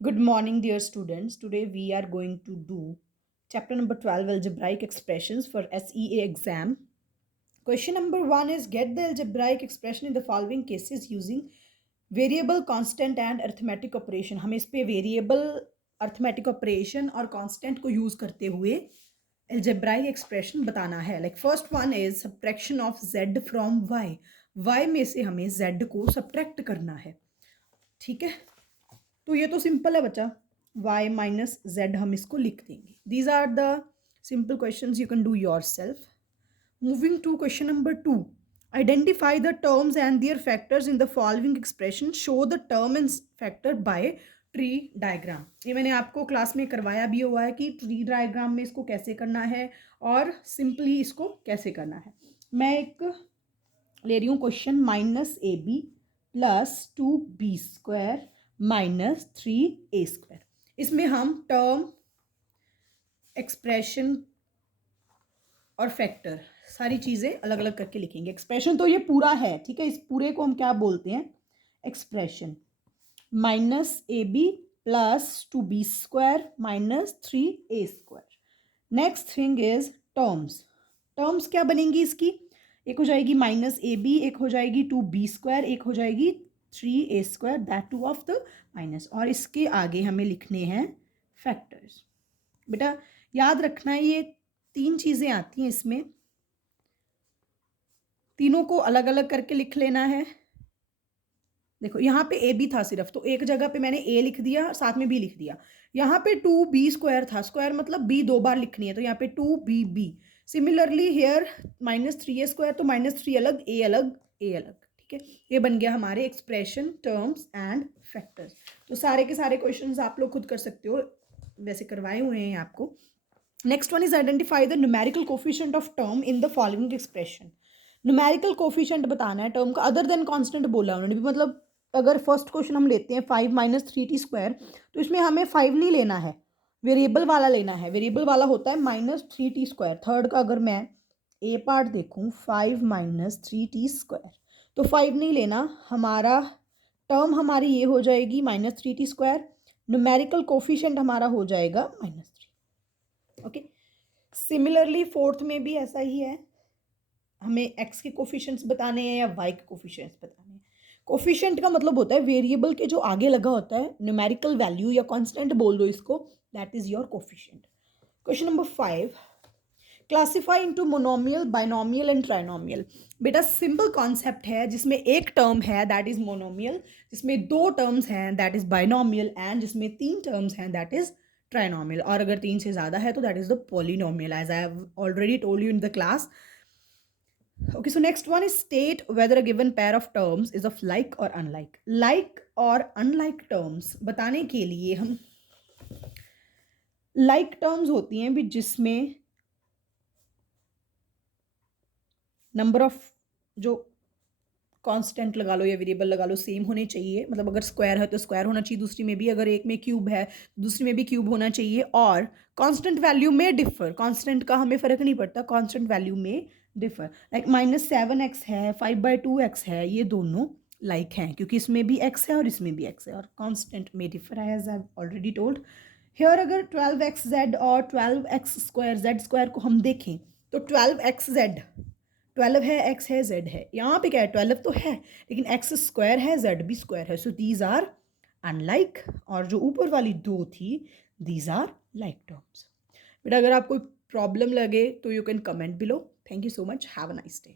Good morning, dear students. Today we are going to do chapter number 12 algebraic expressions for SEA exam. Question number 1 is get the algebraic expression in the following cases using variable, constant and arithmetic operation. हमें इस पे variable, arithmetic operation और constant को use करते हुए algebraic expression बताना है. Like first one is subtraction of z from y. y में से हमें z को subtract करना है. ठीक है, तो ये तो सिंपल है बच्चा. y माइनस z हम इसको लिख देंगे. These are the simple questions you can do yourself. Moving to question number 2. Identify the terms and their factors in the following expression. Show the term and factor by tree diagram. ये मैंने आपको class में करवाया भी हुआ है कि tree diagram में इसको कैसे करना है और सिंपली इसको कैसे करना है. मैं एक ले रही हूँ question. Minus A B plus 2b² minus 3a². इसमें हम टर्म, एक्सप्रेशन और फैक्टर सारी चीज़ें अलग अलग करके लिखेंगे. एक्सप्रेशन तो ये पूरा है, ठीक है. इस पूरे को हम क्या बोलते हैं? Expression. Minus A B plus 2b² minus 3a². Next thing is terms. Terms क्या बनेंगी इसकी? एक हो जाएगी माइनस ए बी, एक हो जाएगी 2b², एक हो जाएगी 3a², that two of the minus. और इसके आगे हमें लिखने हैं फैक्टर्स. बेटा याद रखना है ये 3 चीज़ें आती हैं इसमें, तीनों को अलग अलग करके लिख लेना है. देखो यहाँ पे ए बी था सिर्फ, तो एक जगह पे मैंने ए लिख दिया, साथ में बी लिख दिया. यहाँ पे 2b² था, स्क्वायर मतलब बी 2 बार लिखनी है, तो यहाँ पे 2bb. Similarly here minus 3a², तो माइनस 3 अलग, ए अलग, ए अलग. ठीक है, ये बन गया हमारे एक्सप्रेशन, टर्म्स एंड फैक्टर्स. तो सारे के सारे क्वेश्चंस आप लोग खुद कर सकते हो, वैसे करवाए हुए हैं आपको. Next one is identify the numerical coefficient of term in the following expression. Numerical coefficient बताना है टर्म का, अदर देन कांस्टेंट बोला उन्होंने भी. मतलब अगर फर्स्ट क्वेश्चन हम लेते हैं 5 माइनस 3t², तो इसमें हमें 5 नहीं लेना है, वेरिएबल वाला लेना है. वेरिएबल वाला होता है माइनस 3t². थर्ड का अगर मैं ए पार्ट देखूं, 5 माइनस 3t², तो 5 नहीं लेना. हमारा टर्म हमारी ये हो जाएगी माइनस 3t². न्यूमेरिकल कोफिशिएंट हमारा हो जाएगा -3. ओके. सिमिलरली फोर्थ में भी ऐसा ही है, हमें एक्स के कोफिशिएंट्स बताने हैं या वाई के कोफिशिएंट्स बताने हैं. कोफिशिएंट का मतलब होता है वेरिएबल के जो आगे लगा होता है, न्यूमेरिकल वैल्यू या कांस्टेंट बोल दो इसको, that is your coefficient. Question number 5. Classify into monomial, binomial and trinomial. बेटा सिंपल कॉन्सेप्ट है, जिसमें एक टर्म है दैट इज मोनोमियल, जिसमें 2 टर्म्स हैं दैट इज बाइनोमियल, एंड जिसमें 3 टर्म्स हैं दैट इज ट्राइनोमियल. और अगर 3 से ज़्यादा है तो that is the polynomial, as I have already told you in the class. Okay, so next one is state whether a given pair of terms is of like or unlike. Like और unlike terms बताने के लिए हम like terms होती हैं भी जिसमें number of जो कांस्टेंट लगा लो या वेरिएबल लगा लो सेम होने चाहिए. मतलब अगर स्क्वायर है तो स्क्वायर होना चाहिए दूसरी में भी, अगर एक में क्यूब है दूसरी में भी क्यूब होना चाहिए. और कांस्टेंट वैल्यू में डिफर, कांस्टेंट का हमें फ़र्क नहीं पड़ता, कांस्टेंट वैल्यू में डिफर. लाइक -7x है, 5/2x है, ये दोनों लाइक हैं क्योंकि इसमें भी x है और इसमें भी x है, और कांस्टेंट में डिफर है, as I already told. Here अगर 12xz और 12x² z² को हम देखें तो 12xz, 12 है, x है, z है. यहाँ पे क्या है? 12 तो है लेकिन x² है, z भी स्क्वायर है. So these are unlike. और जो ऊपर वाली 2 थी, दीज आर लाइक टर्म्स. बेटा अगर आपको प्रॉब्लम लगे तो you can comment below. Thank you so much. Have a nice day.